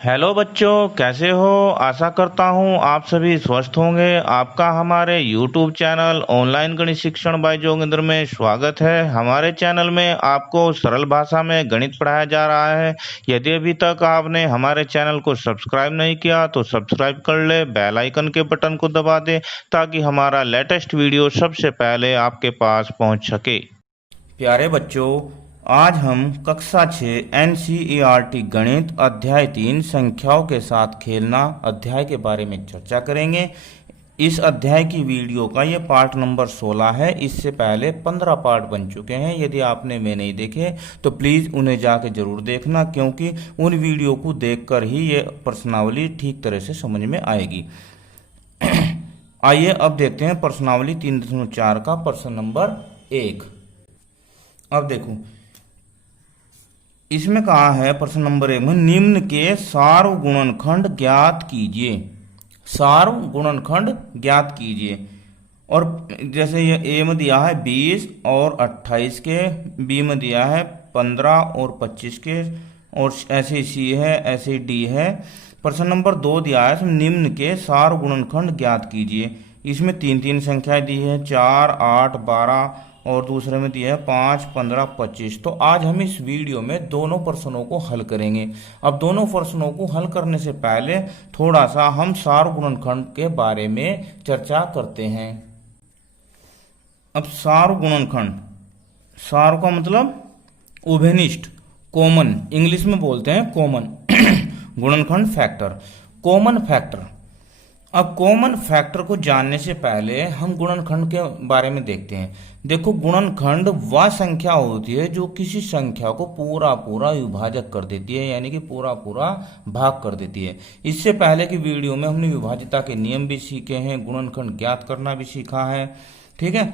Hello बच्चों, कैसे हो। आशा करता हूँ आप सभी स्वस्थ होंगे। आपका हमारे YouTube चैनल ऑनलाइन गणित शिक्षण बाय जोगिंदर में स्वागत है। हमारे चैनल में आपको सरल भाषा में गणित पढ़ाया जा रहा है। यदि अभी तक आपने हमारे चैनल को सब्सक्राइब नहीं किया तो सब्सक्राइब कर ले, बेल आइकन के बटन को दबा दे ताकि हमारा लेटेस्ट वीडियो सबसे पहले आपके पास पहुँच सके। प्यारे बच्चों, आज हम कक्षा 6 NCERT गणित अध्याय 3 संख्याओं के साथ खेलना अध्याय के बारे में चर्चा करेंगे। इस अध्याय की वीडियो का ये पार्ट नंबर 16 है। इससे पहले 15 पार्ट बन चुके हैं। यदि आपने वे नहीं देखे तो प्लीज़ उन्हें जाके जरूर देखना, क्योंकि उन वीडियो को देखकर ही ये प्रश्नावली ठीक तरह से समझ में आएगी। आइए अब देखते हैं प्रश्नावली 3.4 का प्रश्न नंबर 1। अब देखो, इसमें कहा है प्रश्न नंबर 1 में निम्न के सार्वगुणनखंड ज्ञात कीजिए। सार्वगुणनखंड ज्ञात कीजिए। और जैसे ये ए में दिया है 20 और 28 के, बी में दिया है 15 और 25 के, और ऐसे सी है, ऐसे डी है। प्रश्न नंबर 2 दिया है निम्न के सार्वगुणनखंड ज्ञात कीजिए। इसमें 3 संख्याएं दी है, 4, 8, 12 और दूसरे में दिया है 5, 15, 25। तो आज हम इस वीडियो में दोनों प्रश्नों को हल करेंगे। अब दोनों प्रश्नों को हल करने से पहले थोड़ा सा हम सार्वगुणनखंड के बारे में चर्चा करते हैं। अब सार्वगुणनखंड, सार्व का मतलब उभयनिष्ठ, कॉमन, इंग्लिश में बोलते हैं कॉमन। गुणनखंड फैक्टर, कॉमन फैक्टर। अब कॉमन फैक्टर को जानने से पहले हम गुणनखंड के बारे में देखते हैं। देखो, गुणनखंड वह संख्या होती है जो किसी संख्या को पूरा पूरा विभाजक कर देती है, यानी कि पूरा पूरा भाग कर देती है। इससे पहले की वीडियो में हमने विभाज्यता के नियम भी सीखे हैं, गुणनखंड ज्ञात करना भी सीखा है। ठीक है।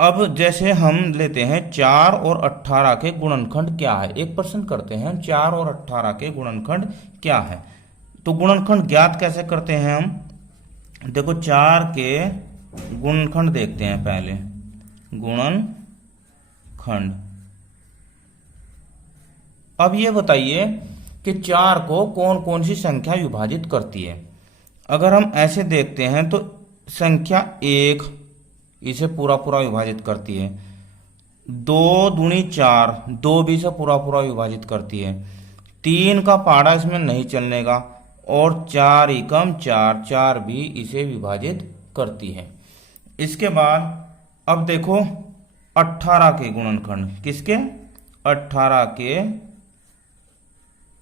अब जैसे हम लेते हैं 4 और 18 के गुणनखंड क्या है। एक प्रश्न करते हैं, 4 और 18 के गुणनखंड क्या है। तो गुणनखंड ज्ञात कैसे करते हैं हम। देखो, 4 के गुणनखंड देखते हैं पहले। गुणनखंड, अब ये बताइए कि 4 को कौन कौन सी संख्या विभाजित करती है। अगर हम ऐसे देखते हैं तो संख्या 1 इसे पूरा पूरा विभाजित करती है। 2 दूनी 4, 2 भी इसे पूरा पूरा विभाजित करती है। 3 का पहाड़ा इसमें नहीं चलने का, और 4 एकम 4, 4 भी इसे विभाजित करती है। इसके बाद अब देखो 18 के गुणनखंड, किसके, 18 के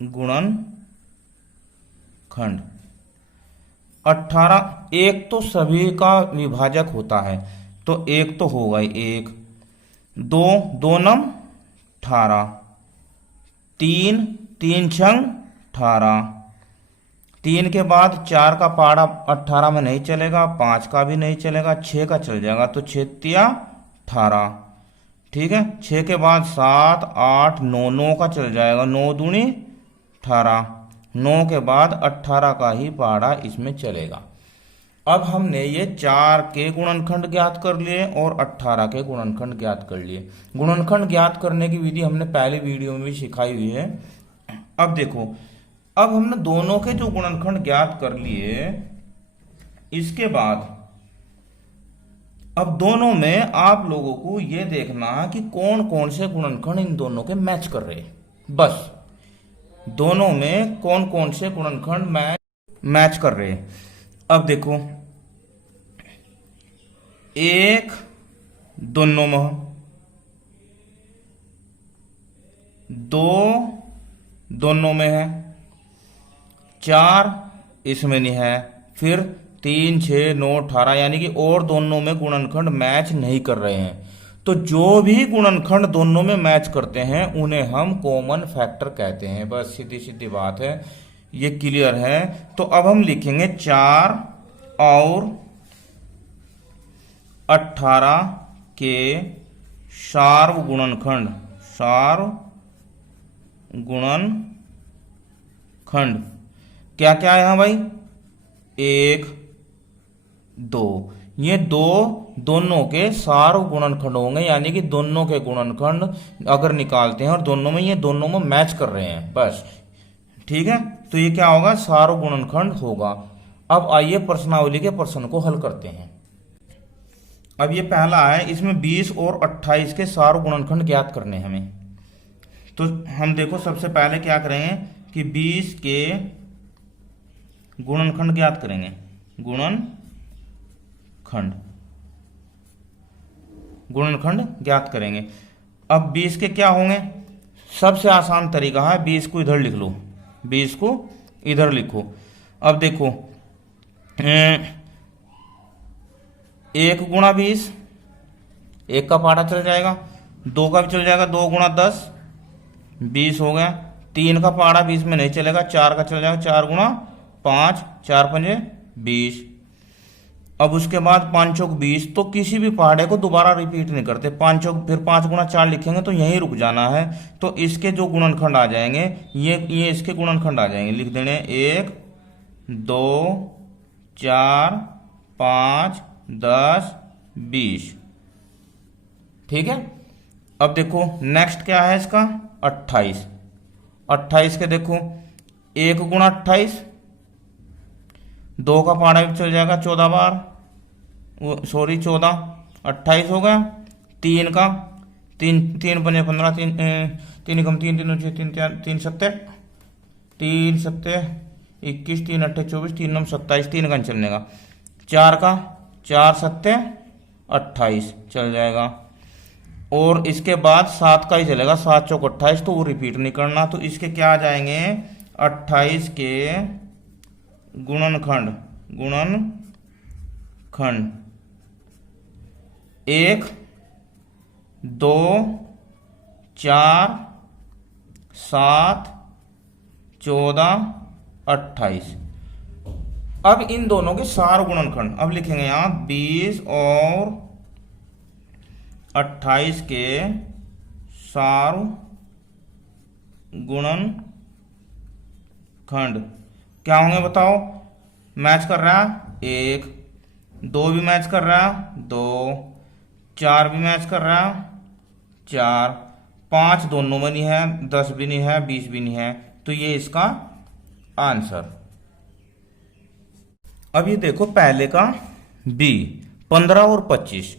गुणनखंड। 18, एक तो सभी का विभाजक होता है, तो एक तो होगा ही, 1, 2, 2 नम 18, 3, 3 छंग 18, 3 के बाद 4 का पहाड़ा 18 में नहीं चलेगा, 5 का भी नहीं चलेगा, 6 का चल जाएगा, तो 6 तिया 18। ठीक है। 6 के बाद 7, 8, 9, 9 का चल जाएगा, 9 दूनी 18, 9 के बाद 18 का ही पहाड़ा इसमें चलेगा। अब हमने ये 4 के गुणनखंड ज्ञात कर लिए और 18 के गुणनखंड ज्ञात कर लिए। गुणनखंड ज्ञात करने की विधि हमने पहले वीडियो में भी सिखाई हुई है। अब देखो, अब हमने दोनों के जो गुणनखंड ज्ञात कर लिए, इसके बाद अब दोनों में आप लोगों को यह देखना है कि कौन कौन से गुणनखंड इन दोनों के मैच कर रहे हैं। बस, दोनों में कौन कौन से गुणनखंड मैच कर रहे हैं। अब देखो, 1 दोनों में, 2 दोनों में है, 4 इसमें नहीं है, फिर 3, 6, 9, 18, यानी कि और दोनों में गुणनखंड मैच नहीं कर रहे हैं। तो जो भी गुणनखंड दोनों में मैच करते हैं उन्हें हम कॉमन फैक्टर कहते हैं। बस सीधी सीधी बात है, ये क्लियर है। तो अब हम लिखेंगे 4 और 18 के सार्वगुणनखंड, सार्वगुणनखंड क्या क्या है भाई, 1, 2। ये दोनों के सार्वगुणनखंड होंगे, यानी कि दोनों के गुणनखंड अगर निकालते हैं और दोनों में ये दोनों में मैच कर रहे हैं, बस ठीक है, तो ये क्या होगा, सार्व गुणनखंड होगा। अब आइए प्रश्नावली के प्रश्न को हल करते हैं। अब ये पहला है, इसमें 20 और 28 के सार्व गुणनखंड ज्ञात करने हैं हमें। तो हम देखो सबसे पहले क्या करेंगे कि 20 के गुणनखंड ज्ञात करेंगे। गुणनखंड ज्ञात करेंगे। अब 20 के क्या होंगे, सबसे आसान तरीका है 20 को इधर लिख लो, 20 को इधर लिखो। अब देखो 1 गुणा 20, 1 का पारा चल जाएगा, 2 का भी चल जाएगा, 2 गुणा 10 20 हो गया। 3 का पारा 20 में नहीं चलेगा, 4 का चल जाएगा, 4 गुणा 5, 4 पंजे 20। अब उसके बाद 5 चौक 20, तो किसी भी पहाड़े को दोबारा रिपीट नहीं करते, 5 चौक फिर 5 गुणा 4 लिखेंगे तो यहीं रुक जाना है। तो इसके जो गुणनखंड आ जाएंगे, ये इसके गुणनखंड आ जाएंगे, लिख देने 1 2 4 5 10 20। ठीक है। अब देखो नेक्स्ट क्या है इसका, 28। 28 के देखो 1 गुणा 28, 2 का पारा भी चल जाएगा, 14 बार, 14 28 हो गया। 3 का 3 बने 15, 3 कम 3 3 सत्ते 3 सत्ते 21, 3 अट्ठे 24, 3 9 27, 3 का चलने का। 4 का 4 सत्ते 28 चल जाएगा। और इसके बाद 7 का ही चलेगा, 7 चौक 28, तो वो रिपीट नहीं करना। तो इसके क्या आ जाएंगे, 28 के गुणनखंड 1 2 4 7 14 28। अब इन दोनों के सार गुणनखंड अब लिखेंगे यहां, 20 और 28 के सार गुणनखंड क्या होंगे बताओ। मैच कर रहा है 1, 2 भी मैच कर रहा है 2, 4 भी मैच कर रहा है 4, 5 दोनों में नहीं है, 10 भी नहीं है, 20 भी नहीं है। तो ये इसका आंसर। अब ये देखो पहले का बी 15 और 25।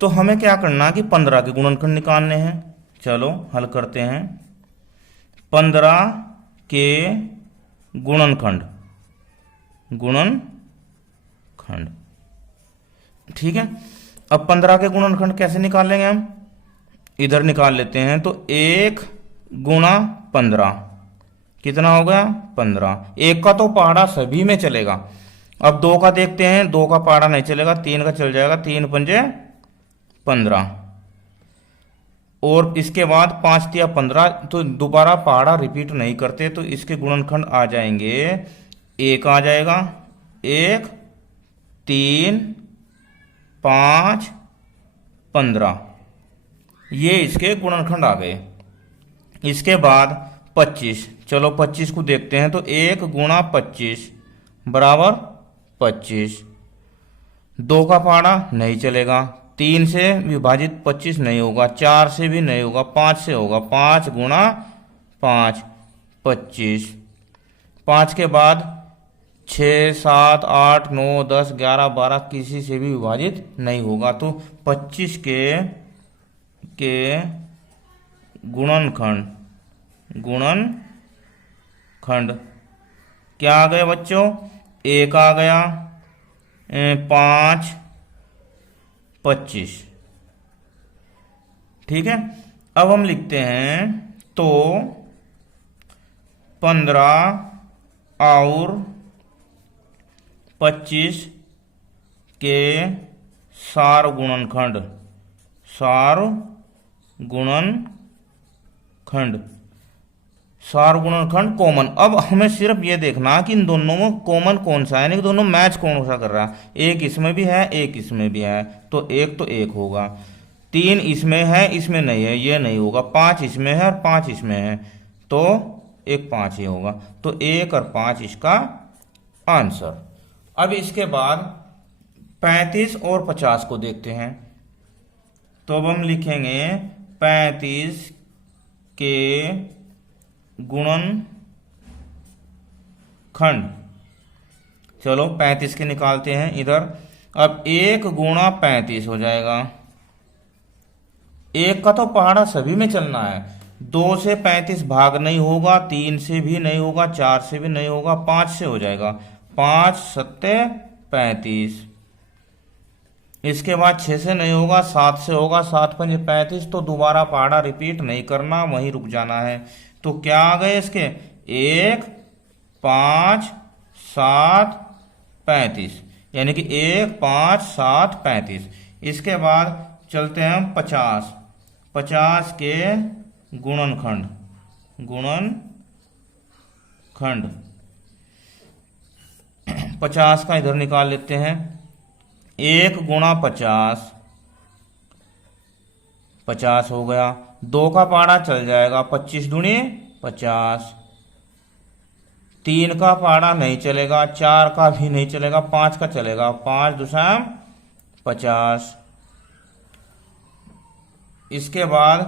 तो हमें क्या करना कि 15 के गुणनखंड निकालने हैं। चलो हल करते हैं। 15 के गुणनखंड ठीक है। अब 15 के गुणनखंड कैसे निकालेंगे हम, इधर निकाल लेते हैं। तो 1 गुणा 15 कितना हो गया, 15। 1 का तो पहाड़ा सभी में चलेगा। अब 2 का देखते हैं, 2 का पहाड़ा नहीं चलेगा, 3 का चल जाएगा, 3 पंजे 15। और इसके बाद 5 तिया 15, तो दोबारा पहाड़ा रिपीट नहीं करते। तो इसके गुणनखंड आ जाएंगे, 1 आ जाएगा, 1 3 5 15, ये इसके गुणनखंड आ गए। इसके बाद 25, चलो 25 को देखते हैं। तो 1 गुणा 25 बराबर 25। 2 का पहाड़ा नहीं चलेगा, 3 से विभाजित 25 नहीं होगा, 4 से भी नहीं होगा, 5 से होगा, 5 गुणा 5 25। 5 के बाद 6 7 8 9 10 11 12 किसी से भी विभाजित नहीं होगा। तो 25 के गुणनखंड क्या आ गया बच्चों, 1 आ गया, 5 25। ठीक है। अब हम लिखते हैं, तो 15 और 25 के सार गुणनखंड कॉमन। अब हमें सिर्फ ये देखना कि इन दोनों में कॉमन कौन सा है, यानी कि दोनों मैच कौन सा कर रहा है। 1 इसमें भी है, 1 इसमें भी है, तो 1 होगा। 3 इसमें है, इसमें नहीं है, ये नहीं होगा। 5 इसमें है और 5 इसमें है, तो 1 5 ही होगा। तो 1 और 5 इसका आंसर। अब इसके बाद 35 और 50 को देखते हैं। तो अब हम लिखेंगे 35 के खंड। चलो 35 के निकालते हैं इधर। अब 1 गुणा 35 हो जाएगा। 1 का तो पहाड़ा सभी में चलना है। 2 से 35 भाग नहीं होगा, 3 से भी नहीं होगा, 4 से भी नहीं होगा, 5 से हो जाएगा। 5 सत्ते 35। इसके बाद 6 से नहीं होगा, 7 से होगा, 7 पंजे 35। तो दोबारा पहाड़ा रिपीट नहीं करना, वहीं रुक जाना है। तो क्या आ गए इसके? 1 5 7 35, यानी कि 1 5 7 35। इसके बाद चलते हैं हम 50। 50 के गुणनखंड। गुणनखंड 50 का इधर निकाल लेते हैं। 1 गुणा 50, 50 हो गया। 2 का पाड़ा चल जाएगा, 25 दूनी 50। 3 का पाड़ा नहीं चलेगा, 4 का भी नहीं चलेगा, 5 का चलेगा। 5 दूसरा 50। इसके बाद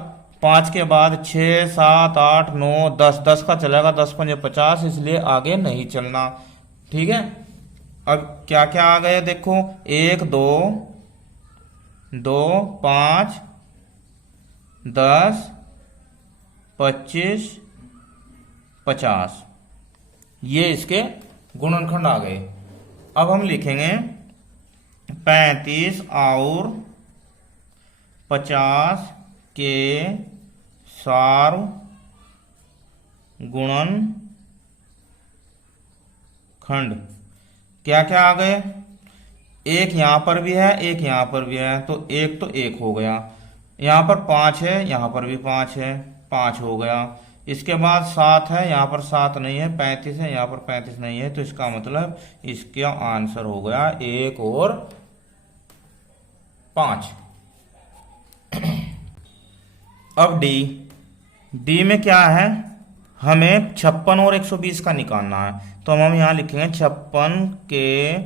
5 के बाद 6 7 8 9 10, 10 का चलेगा, 10 पंजे 50, इसलिए आगे नहीं चलना। ठीक है। अब क्या क्या आ गए देखो, 1 2 2 5 10 25 50, ये इसके गुणनखंड आ गए। अब हम लिखेंगे 35 और 50 के सार्व गुणनखंड। क्या क्या आ गए? एक यहां पर भी है, एक यहां पर भी है, तो एक हो गया। यहां पर 5 है, यहां पर भी 5 है, 5 हो गया। इसके बाद 7 है, यहां पर 7 नहीं है, 35 है, यहां पर 35 नहीं है, तो इसका मतलब इसका आंसर हो गया 1 और 5। अब डी में क्या है? हमें 56 और 120 का निकालना है। तो हम यहां लिखेंगे 56 के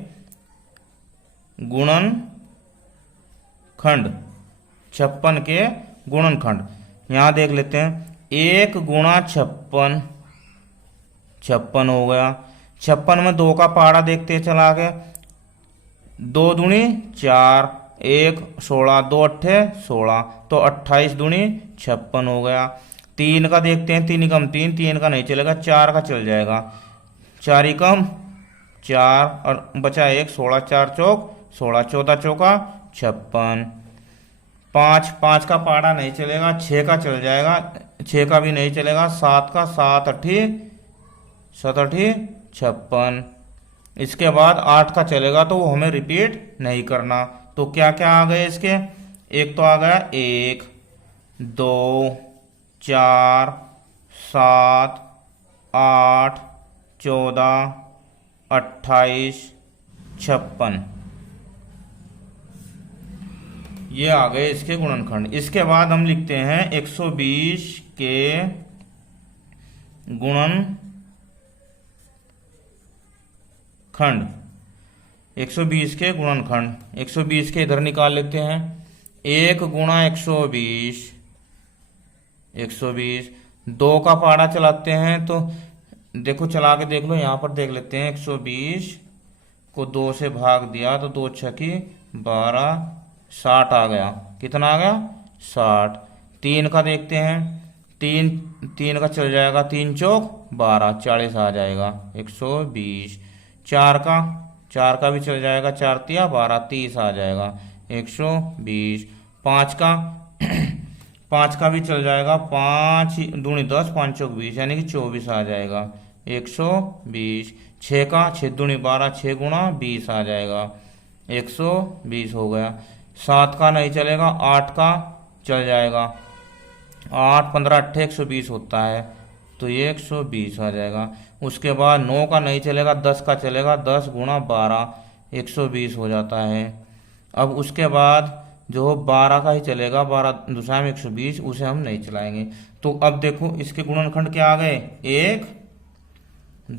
गुणनखंड। 56 के गुणनखंड यहां देख लेते हैं। 1 गुणा 56, 56 हो गया। 56 में 2 का पहाड़ा देखते चला गया। 2 दूनी 4, 1 16, 2 अट्ठे 16, तो 28 दूनी 56 हो गया। 3 का देखते हैं, 3 कम 3, 3 का नहीं चलेगा, 4 का चल जाएगा। 4 कम 4 और बचा 1, 16 4 चौक 16, 14 चौका 56। 5 का पहाड़ा नहीं चलेगा, 6 का चल जाएगा, 6 का भी नहीं चलेगा, 7 का 7 अट्ठी 7 अट्ठी 56। इसके बाद 8 का चलेगा, तो वो हमें रिपीट नहीं करना। तो क्या क्या आ गए इसके? एक तो आ गया 1 2 4 7 8 14 28 56, ये आ गए इसके गुणनखंड। इसके बाद हम लिखते हैं 120 के गुणनखंड। 120 के गुणनखंड, 120 के इधर निकाल लेते हैं। 1 गुणा 120, 120। 2 का पहाड़ा चलाते हैं, तो देखो चला के देख लो, यहां पर देख लेते हैं। 120 को 2 से भाग दिया तो 2 छकी 12, 60 आ गया। कितना आ गया? 60। 3 का देखते हैं, 3 का चल जाएगा, 3 चौक 12, 40 आ जाएगा 120। 4 का भी चल जाएगा, 4 तिया 12, 30 आ जाएगा 120। 5 का 5 का भी चल जाएगा, 5 दूनी 10, 5 चौक 20, यानी कि 24 आ जाएगा 120। 6 का 6 दूनी 12, 6 गुणा 20 आ जाएगा 120 हो गया। 7 का नहीं चलेगा, 8 का चल जाएगा, 8 15 अट्ठे 120 होता है, तो ये 120 आ जाएगा। उसके बाद 9 का नहीं चलेगा, 10 का चलेगा, 10 गुणा 12 120 हो जाता है। अब उसके बाद जो 12 का ही चलेगा, 12 दूसरा में 120, उसे हम नहीं चलाएंगे। तो अब देखो इसके गुणनखंड क्या आ गए? 1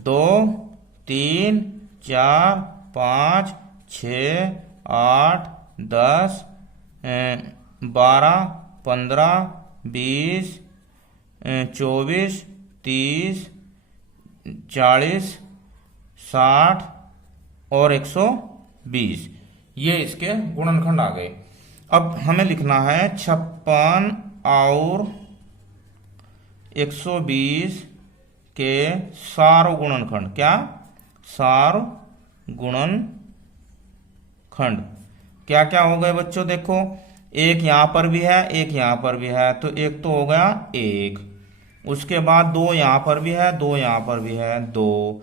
2 3 4 5 6 8 10 12 15 20 24 30 40 60 और 120, ये इसके गुणनखंड आ गए। अब हमें लिखना है 56 और 120 के सार्व गुणनखंड। क्या? सार्व गुणनखंड। क्या क्या हो गए बच्चों? देखो, एक यहां पर भी है, एक यहां पर भी है, तो एक तो हो गया एक। उसके बाद दो यहां पर भी है, दो यहां पर भी है, दो।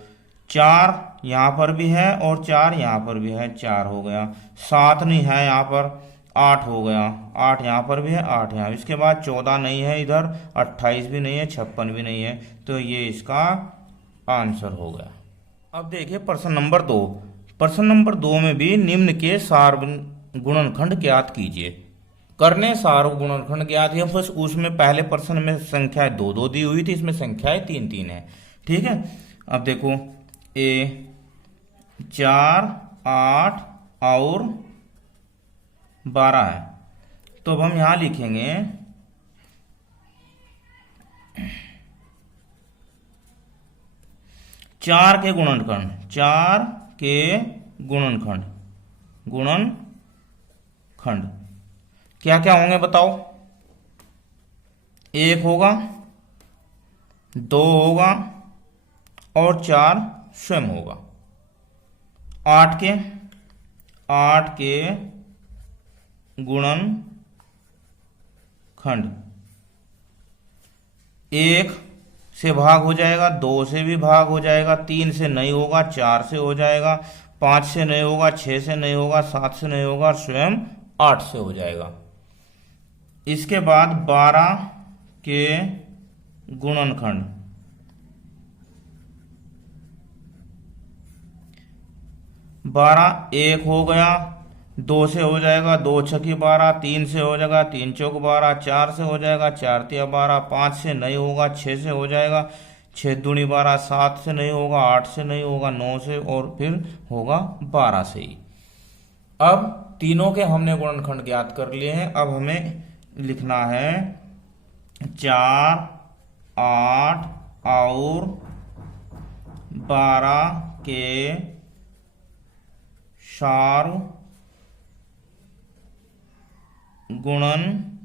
चार यहां पर भी है और चार यहां पर भी है, चार हो गया। सात नहीं है यहां पर, आठ हो गया। आठ यहां पर भी है, आठ यहां। इसके बाद 14 नहीं है इधर, 28 भी नहीं है, 56 भी नहीं है, तो ये इसका आंसर हो गया। अब देखिए प्रश्न नंबर 2। प्रश्न नंबर 2 में भी निम्न के सार्वगुणनखंड ज्ञात कीजिए। करने सार्वगुणनखंड ज्ञात है, बस उसमें पहले प्रश्न में संख्या 2 2 दी हुई थी, इसमें संख्याएं 3 3 है। ठीक है। अब देखो, ए 4 8 और 12 है, तो अब हम यहां लिखेंगे 4 के गुणनखंड। 4 के गुणनखंड, गुणनखंड क्या क्या होंगे बताओ? एक होगा, दो होगा और 4 स्वयं होगा। 8 के गुणनखंड, एक से भाग हो जाएगा, दो से भी भाग हो जाएगा, तीन से नहीं होगा, चार से हो जाएगा, पांच से नहीं होगा, छह से नहीं होगा, सात से नहीं होगा, स्वयं 8 से हो जाएगा। इसके बाद 12 के गुणनखंड, 12 एक हो गया, दो से हो जाएगा, दो छकी 12, तीन से हो जाएगा, तीन चौक 12, चार से हो जाएगा, चार तिया 12, पांच से नहीं होगा, छह से हो जाएगा, छह दूनी 12, सात से नहीं होगा, आठ से नहीं होगा, नौ से, और फिर होगा 12 से ही। अब तीनों के हमने गुणनखंड ज्ञात कर लिए हैं। अब हमें लिखना है 4 8 और 12 के सार्व गुणनखंड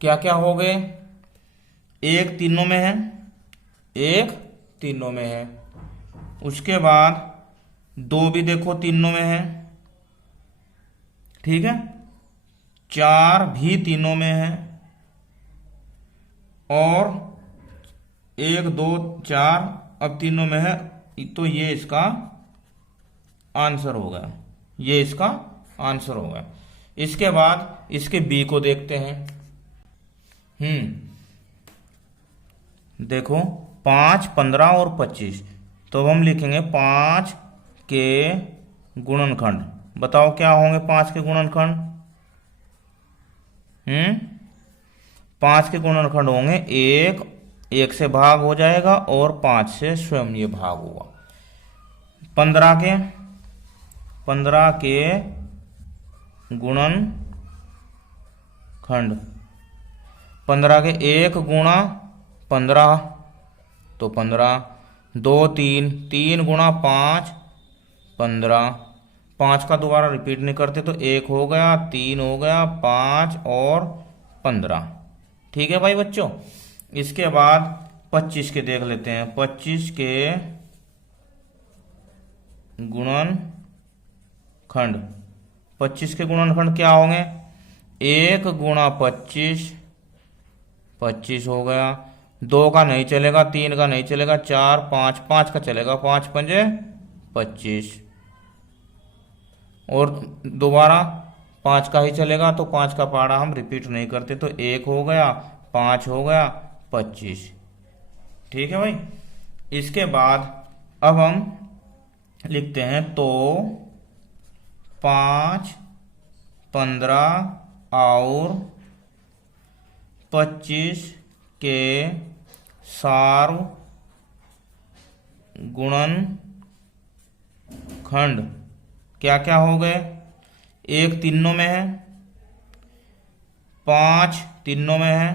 क्या क्या हो गए? एक तीनों में है, एक तीनों में है। उसके बाद दो भी देखो तीनों में है, ठीक है। चार भी तीनों में है, और एक दो चार अब तीनों में है, तो ये इसका आंसर हो गया, ये इसका आंसर हो गया। इसके बाद इसके बी को देखते हैं। देखो 5 15 और 25, तो हम लिखेंगे 5 के गुणनखंड। बताओ क्या होंगे 5 के गुणनखंड? 5 के गुणनखंड होंगे, एक से भाग हो जाएगा और 5 से स्वयं ये भाग होगा। 15 के गुणनखंड, 15 के एक गुणा 15, तो 15, दो तीन गुणा 5 15, 5 का दोबारा रिपीट नहीं करते, तो एक हो गया, 3 हो गया, 5 और 15। ठीक है भाई बच्चों। इसके बाद 25 के देख लेते हैं। 25 के गुणनखंड, 25 के गुणनखंड क्या होंगे? एक गुणा 25, 25 हो गया, दो का नहीं चलेगा, तीन का नहीं चलेगा, चार 5, 5 का चलेगा, 5 पंजे 25, और दोबारा 5 का ही चलेगा, तो 5 का पहाड़ा हम रिपीट नहीं करते, तो एक हो गया, 5 हो गया, 25। ठीक है भाई। इसके बाद अब हम लिखते हैं, तो 5 15 और 25 के सार्व गुणनखंड क्या क्या हो गए? एक तीनों में है, 5 तीनों में है,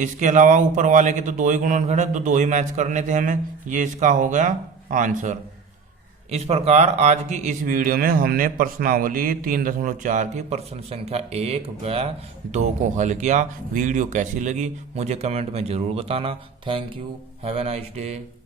इसके अलावा ऊपर वाले के तो 2 ही गुणनखंड है, तो 2 ही मैच करने थे हमें, ये इसका हो गया आंसर। इस प्रकार आज की इस वीडियो में हमने प्रश्नावली 3.4 की प्रश्न संख्या 1 व 2 को हल किया। वीडियो कैसी लगी मुझे कमेंट में ज़रूर बताना। Thank you, have a nice day.